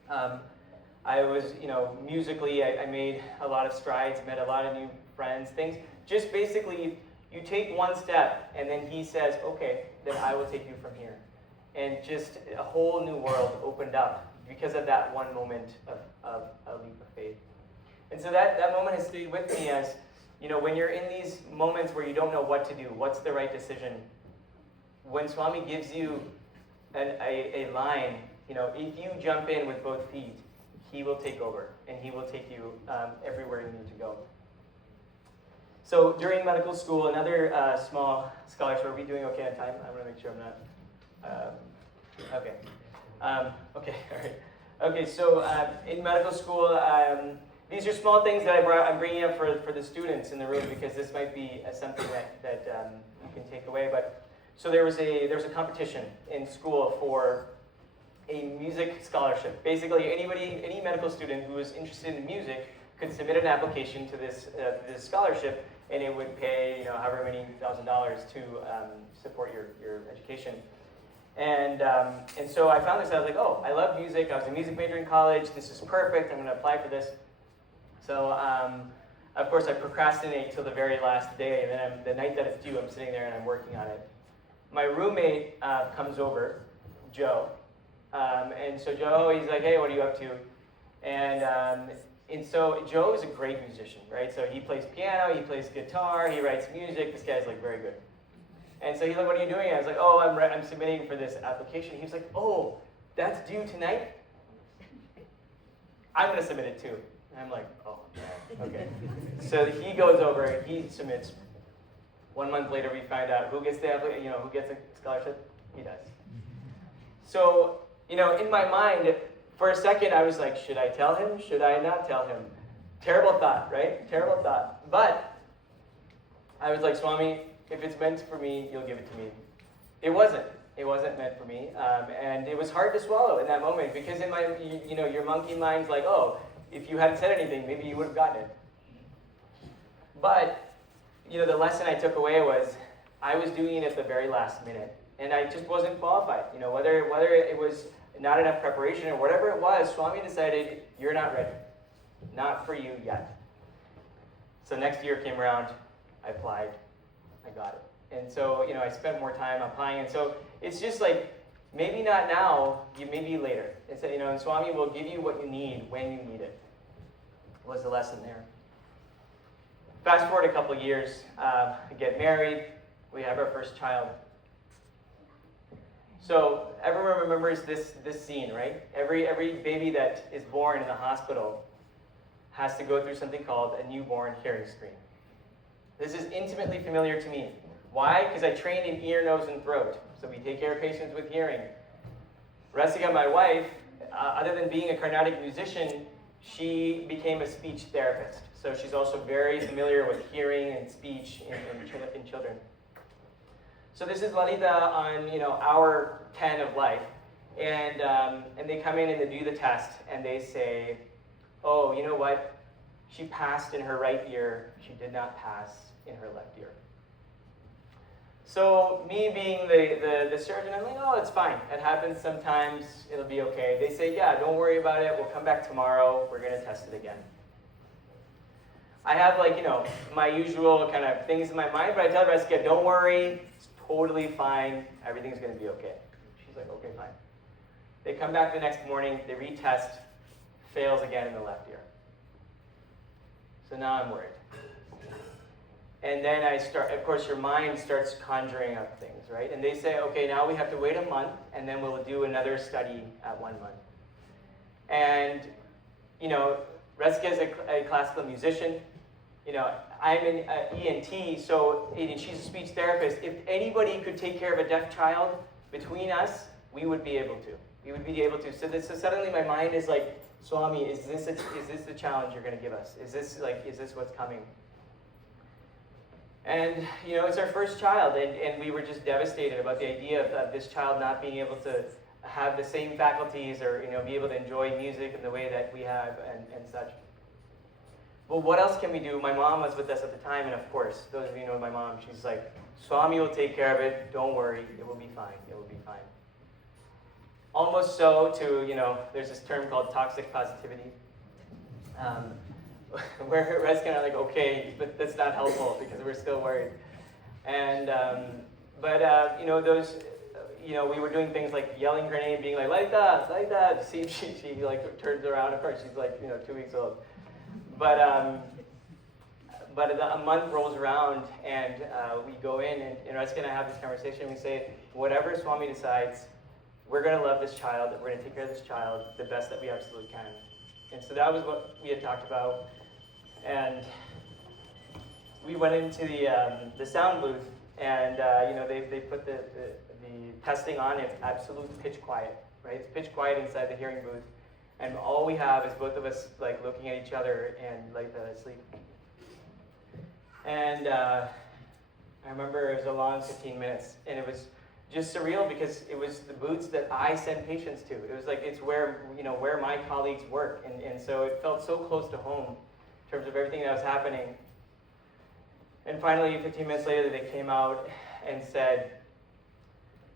I was, musically, I made a lot of strides, met a lot of new friends. Things just basically, you take one step, and then he says, okay, then I will take you from here. And just a whole new world opened up because of that one moment of a leap of faith. And so that moment has stayed with me as, when you're in these moments where you don't know what to do, what's the right decision, when Swami gives you a line, if you jump in with both feet, he will take over, and he will take you everywhere you need to go. So during medical school, another small scholarship. Are we doing okay on time? I want to make sure I'm not. Okay. Okay. All right. Okay. So in medical school, these are small things that I'm bringing up for the students in the room because this might be something that you can take away. But so there was a competition in school for a music scholarship. Basically, any medical student who was interested in music could submit an application to this scholarship, and it would pay however many $1,000s to support your education. And so I found this. I was like, oh, I love music. I was a music major in college. This is perfect. I'm going to apply for this. So of course I procrastinate till the very last day, and then the night that it's due, I'm sitting there and I'm working on it. My roommate comes over, Joe, and so Joe, he's like, hey, what are you up to? And so Joe is a great musician, right? So he plays piano, he plays guitar, he writes music. This guy's like very good. And so he's like, what are you doing? I was like, oh, I'm submitting for this application. He was like, oh, that's due tonight? I'm going to submit it too. And I'm like, oh, okay. So he goes over, he submits. 1 month later, we find out who gets who gets a scholarship. He does. So, in my mind, for a second, I was like, should I tell him? Should I not tell him? Terrible thought, right? Terrible thought. But I was like, Swami, if it's meant for me, you'll give it to me. It wasn't. It wasn't meant for me, and it was hard to swallow in that moment because in my, your monkey mind's like, oh, if you hadn't said anything, maybe you would have gotten it. But the lesson I took away was I was doing it at the very last minute, and I just wasn't qualified. Whether it was not enough preparation or whatever it was, Swami decided you're not ready, not for you yet. So next year came around, I applied, I got it, and so I spent more time applying, and so it's just like maybe not now, maybe later. It's and Swami will give you what you need when you need it. Was the lesson there. Fast forward a couple years, we get married, we have our first child. So everyone remembers this scene, right? Every baby that is born in the hospital has to go through something called a newborn hearing screen. This is intimately familiar to me. Why? Because I trained in ear, nose, and throat. So we take care of patients with hearing. Rasika, my wife, other than being a Carnatic musician, she became a speech therapist. So she's also very familiar with hearing and speech in children. So this is Lalita on hour 10 of life, and they come in and they do the test, and they say, oh, you know what? She passed in her right ear. She did not pass in her left ear. So me being the surgeon, I'm like, oh, it's fine. It happens sometimes. It'll be okay. They say, yeah, don't worry about it. We'll come back tomorrow. We're going to test it again. I have my usual kind of things in my mind, but I tell Rasika, don't worry. It's totally fine. Everything's going to be okay. She's like, okay, fine. They come back the next morning. They retest. Fails again in the left ear. So now I'm worried. And then of course, your mind starts conjuring up things, right? And they say, okay, now we have to wait a month, and then we'll do another study at 1 month. And, Rasika is a classical musician. I'm an ENT, so she's a speech therapist. If anybody could take care of a deaf child between us, we would be able to. We would be able to. So suddenly my mind is like, Swami, is this the challenge you're going to give us? Is this what's coming? And, it's our first child, and we were just devastated about the idea of this child not being able to have the same faculties or, be able to enjoy music in the way that we have and such. Well, what else can we do? My mom was with us at the time, and of course, those of you who know my mom, she's like, Swami will take care of it. Don't worry. It will be fine. It will be fine. Almost so to, there's this term called toxic positivity. Red's kind of like, okay, but that's not helpful because we're still worried. And, we were doing things like yelling her name, being like that. See, she like turns around. Of course, she's like, 2 weeks old. But a month rolls around, and we go in, and Red's going to have this conversation. We say, whatever Swami decides, we're going to love this child. We're going to take care of this child the best that we absolutely can. And so that was what we had talked about. And we went into the sound booth, and they put the testing on. It's absolute pitch quiet, right? It's pitch quiet inside the hearing booth, and all we have is both of us like looking at each other and like asleep. And I remember it was a long 15 minutes, and it was just surreal because it was the booths that I send patients to. It was like it's where my colleagues work, and so it felt so close to home in terms of everything that was happening. And finally, 15 minutes later, they came out and said,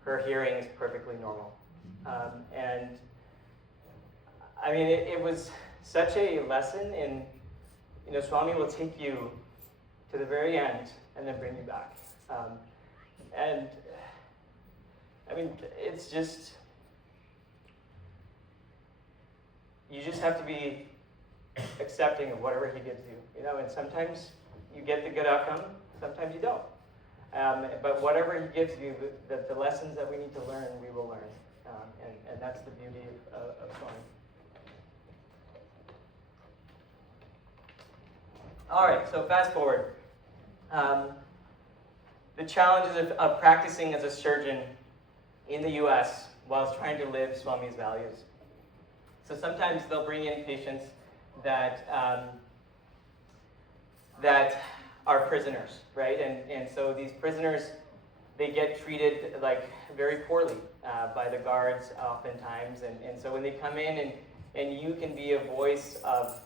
her hearing is perfectly normal. And I mean, it was such a lesson in, Swami will take you to the very end and then bring you back. And I mean, it's just, you just have to be accepting of whatever he gives you, and sometimes you get the good outcome, sometimes you don't. But whatever he gives you, the lessons that we need to learn, we will learn. And that's the beauty of Swami. All right, so fast forward. The challenges of practicing as a surgeon in the U.S. whilst trying to live Swami's values. So sometimes they'll bring in patients that are prisoners, right? And so these prisoners, they get treated like very poorly by the guards oftentimes. And so when they come in and you can be a voice of,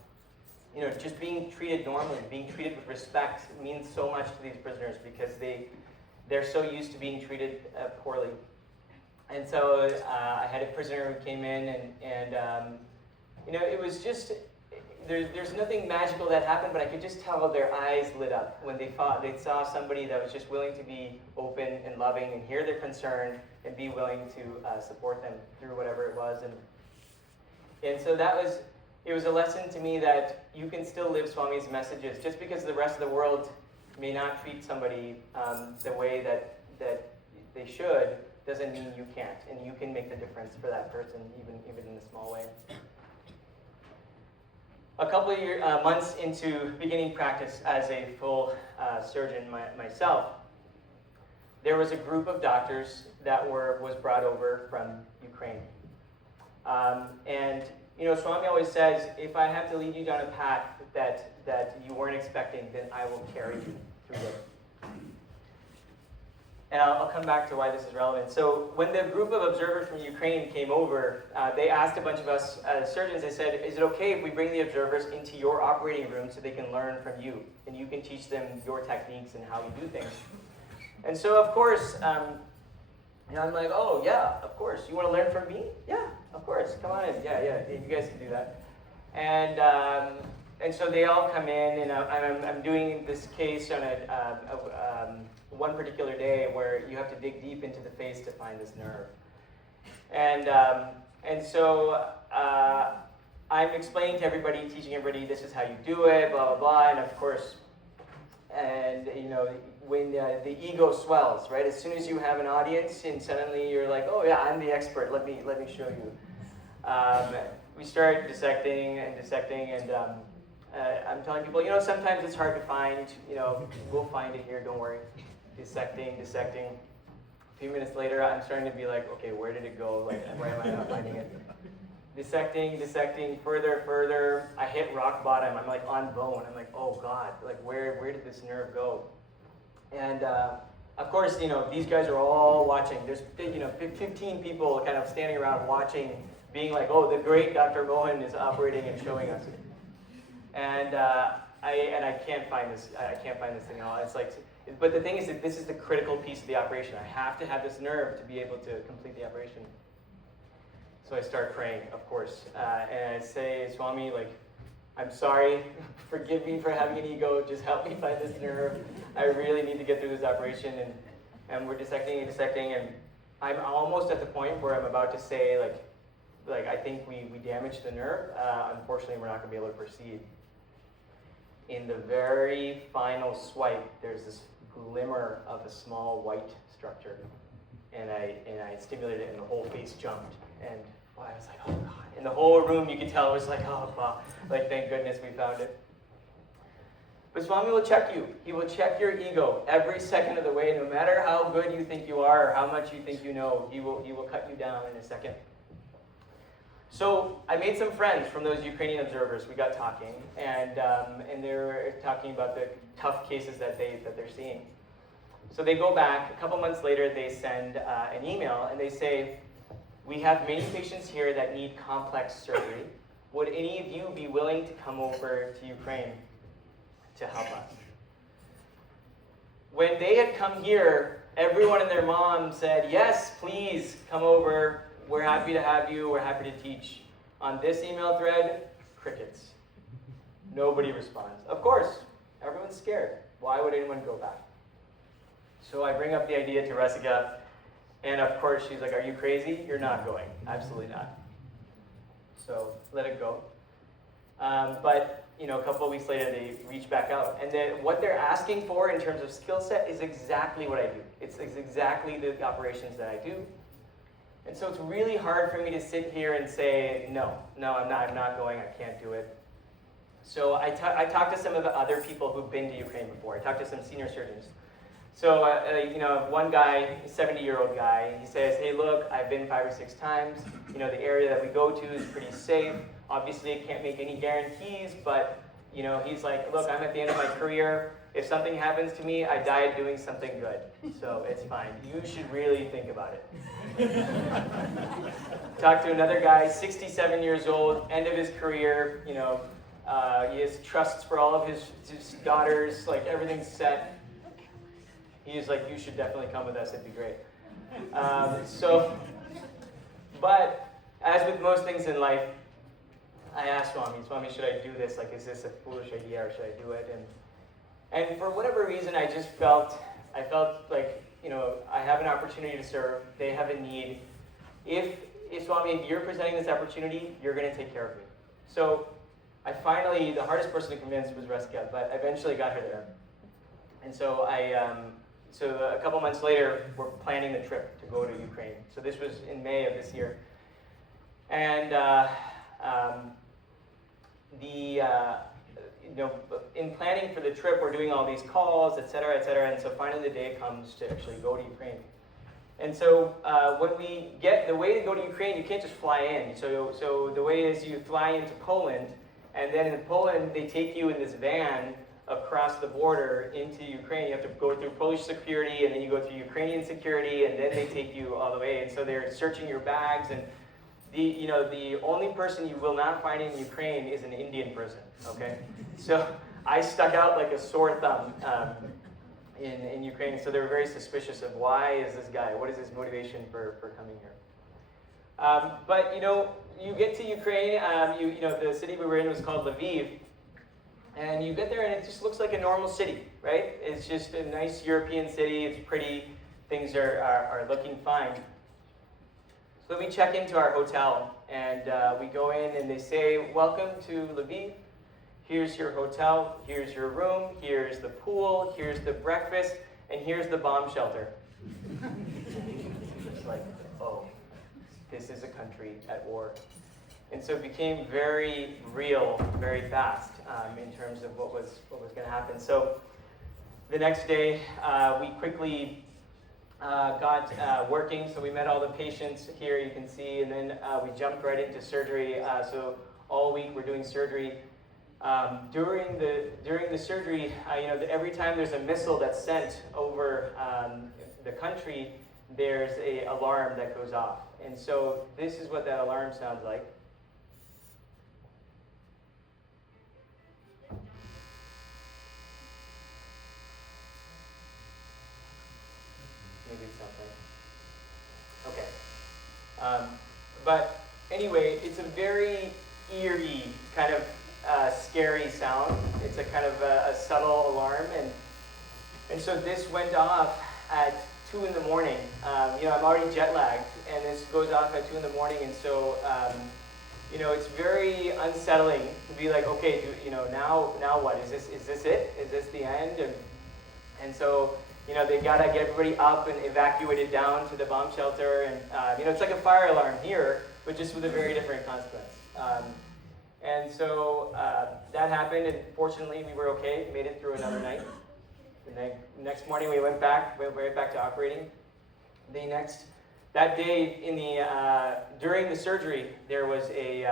just being treated normally, being treated with respect means so much to these prisoners because they're so used to being treated poorly. And so I had a prisoner who came in and it was just, there's nothing magical that happened, but I could just tell their eyes lit up when they saw somebody that was just willing to be open and loving and hear their concern and be willing to support them through whatever it was. And so it was a lesson to me that you can still live Swami's messages. Just because the rest of the world may not treat somebody the way that they should, doesn't mean you can't. And you can make the difference for that person, even in a small way. A couple of months into beginning practice as a full surgeon myself, there was a group of doctors that was brought over from Ukraine. And Swami always says, if I have to lead you down a path that you weren't expecting, then I will carry you through it. And I'll come back to why this is relevant. So when the group of observers from Ukraine came over, they asked a bunch of us surgeons, they said, is it okay if we bring the observers into your operating room so they can learn from you? And you can teach them your techniques and how you do things. And so, of course, I'm like, oh, yeah, of course. You want to learn from me? Yeah, of course. Come on in. Yeah, you guys can do that. And so they all come in, and I'm doing this case on one particular day where you have to dig deep into the face to find this nerve. And so I'm explaining to everybody, teaching everybody, this is how you do it, blah, blah, blah, and of course, when the ego swells, right? As soon as you have an audience and suddenly you're like, oh yeah, I'm the expert, let me show you. We start dissecting, and I'm telling people, sometimes it's hard to find, we'll find it here, don't worry. Dissecting. A few minutes later, I'm starting to be like, okay, where did it go? Like, why am I not finding it? Dissecting, further. I hit rock bottom. I'm like on bone. I'm like, oh God, like where did this nerve go? And of course, these guys are all watching. There's 15 people kind of standing around watching, being like, oh, the great Dr. Mohan is operating and showing us. And I can't find this. I can't find this thing at all. It's like. But the thing is that this is the critical piece of the operation. I have to have this nerve to be able to complete the operation. So I start praying, of course. And I say, Swami, I'm sorry, forgive me for having an ego, just help me find this nerve. I really need to get through this operation, and we're dissecting, and I'm almost at the point where I'm about to say, like I think we damaged the nerve. Unfortunately, we're not going to be able to proceed. In the very final swipe, there's this glimmer of a small white structure, and I stimulated it, and the whole face jumped, and I was like, oh God. In the whole room, you could tell it was like, oh, wow. Like, thank goodness we found it. But Swami will check you. He will check your ego every second of the way, no matter how good you think you are or how much you think you know. He will cut you down in a second. So I made some friends from those Ukrainian observers. We got talking, and they were talking about the tough cases that they're seeing. So they go back. A couple months later, they send an email, and they say, we have many patients here that need complex surgery. Would any of you be willing to come over to Ukraine to help us? When they had come here, everyone and their mom said, yes, please come over. We're happy to have you. We're happy to teach. On this email thread, crickets. Nobody responds. Of course, everyone's scared. Why would anyone go back? So I bring up the idea to Rasika, and of course she's like, are you crazy? You're not going. Absolutely not. So let it go. But a couple of weeks later, they reach back out. And then what they're asking for in terms of skill set is exactly what I do. It's exactly the operations that I do. And so it's really hard for me to sit here and say, no, I'm not going, I can't do it. So I talked to some of the other people who've been to Ukraine before. I talked to some senior surgeons. So, one guy, a 70-year-old guy, he says, hey, look, I've been 5 or 6 times. The area that we go to is pretty safe. Obviously, I can't make any guarantees, but, he's like, look, I'm at the end of my career. If something happens to me, I died doing something good. So it's fine. You should really think about it. Talked to another guy, 67 years old, end of his career. He has trusts for all of his daughters, like everything's set. He's like, you should definitely come with us, it'd be great. But as with most things in life, I asked Swami, should I do this? Like, is this a foolish idea or should I do it? And for whatever reason, I felt like, I have an opportunity to serve. They have a need. If Swami, if you're presenting this opportunity, you're going to take care of me. So I finally, the hardest person to convince was Rasika, but eventually got her there. And so So a couple months later, we're planning the trip to go to Ukraine. So this was in May of this year. And in planning for the trip, we're doing all these calls, et cetera, and so finally the day comes to actually go to Ukraine. And so the way to go to Ukraine, you can't just fly in. So the way is you fly into Poland, and then in Poland, they take you in this van across the border into Ukraine. You have to go through Polish security, and then you go through Ukrainian security, and then they take you all the way. And so they're searching your bags, and the only person you will not find in Ukraine is an Indian person, okay? So I stuck out like a sore thumb in Ukraine, so they were very suspicious of why is this guy, what is his motivation for coming here? But you get to Ukraine, the city we were in was called Lviv, and you get there and it just looks like a normal city, right? It's just a nice European city, it's pretty, things are looking fine. So we check into our hotel, and we go in, and they say, welcome to Lviv. Here's your hotel, here's your room, here's the pool, here's the breakfast, and here's the bomb shelter. It's like, oh, this is a country at war. And so it became very real, very fast in terms of what was going to happen. So the next day, we quickly got working. So we met all the patients here, you can see, and then we jumped right into surgery. So all week we're doing surgery. During the surgery, every time there's a missile that's sent over the country, there's an alarm that goes off. And so this is what that alarm sounds like. Maybe it's not playing. Okay. But anyway, it's a very eerie kind of scary sound. It's a kind of a subtle alarm, and so this went off at 2 in the morning. I'm already jet lagged, and this goes off at 2 in the morning, and so it's very unsettling to be like, okay, now what? Is this it? Is this the end? And so they gotta get everybody up and evacuated down to the bomb shelter, and it's like a fire alarm here, but just with a very different consequence. And so that happened, and fortunately we were okay, made it through another night. The next morning we went right back to operating. That day during the surgery, there was a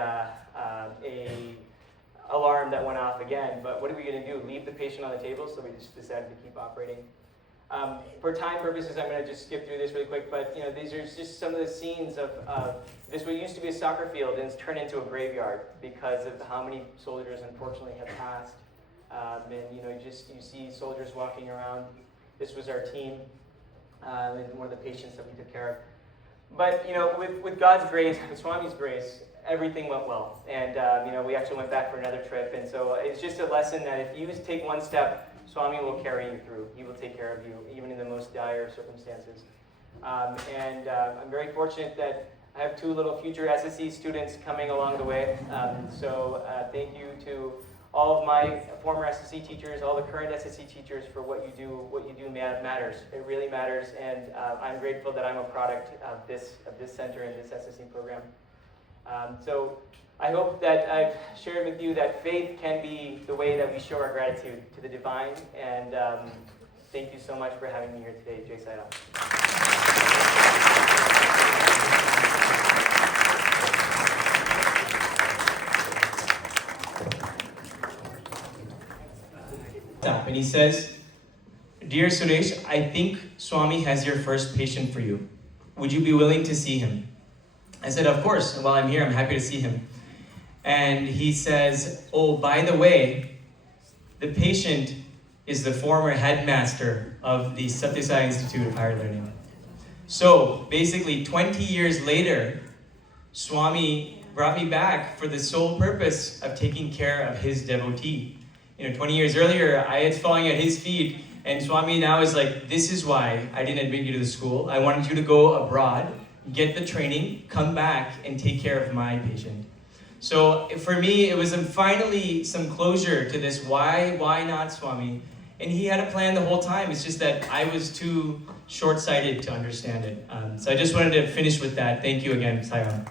alarm that went off again. But what are we going to do? Leave the patient on the table? So we just decided to keep operating. For time purposes, I'm going to just skip through this really quick. But these are just some of the scenes of this. What used to be a soccer field, and it's turned into a graveyard because of how many soldiers unfortunately have passed. And you see soldiers walking around. This was our team, and one of the patients that we took care of. But with God's grace, with Swami's grace, everything went well. And we actually went back for another trip. And so it's just a lesson that if you just take one step, Swami will carry you through. He will take care of you, even in the most dire circumstances. I'm very fortunate that I have 2 little future SSE students coming along the way. So thank you to all of my former SSE teachers, all the current SSE teachers, for what you do. What you do matters. It really matters, and I'm grateful that I'm a product of this center and this SSE program. So I hope that I've shared with you that faith can be the way that we show our gratitude to the divine. And thank you so much for having me here today, Jay Saidam. And he says, "Dear Suresh, I think Swami has your first patient for you. Would you be willing to see him?" I said, "Of course. While I'm here, I'm happy to see him." And he says, "Oh, by the way, the patient is the former headmaster of the Satya Sai Institute of Higher Learning." So basically, 20 years later, Swami brought me back for the sole purpose of taking care of his devotee. 20 years earlier, I was falling at his feet, and Swami now is like, "This is why I didn't admit you to the school. I wanted you to go abroad, get the training, come back, and take care of my patient." So for me, it was finally some closure to this why not Swami? And he had a plan the whole time. It's just that I was too short-sighted to understand it. So I just wanted to finish with that. Thank you again, Sairam.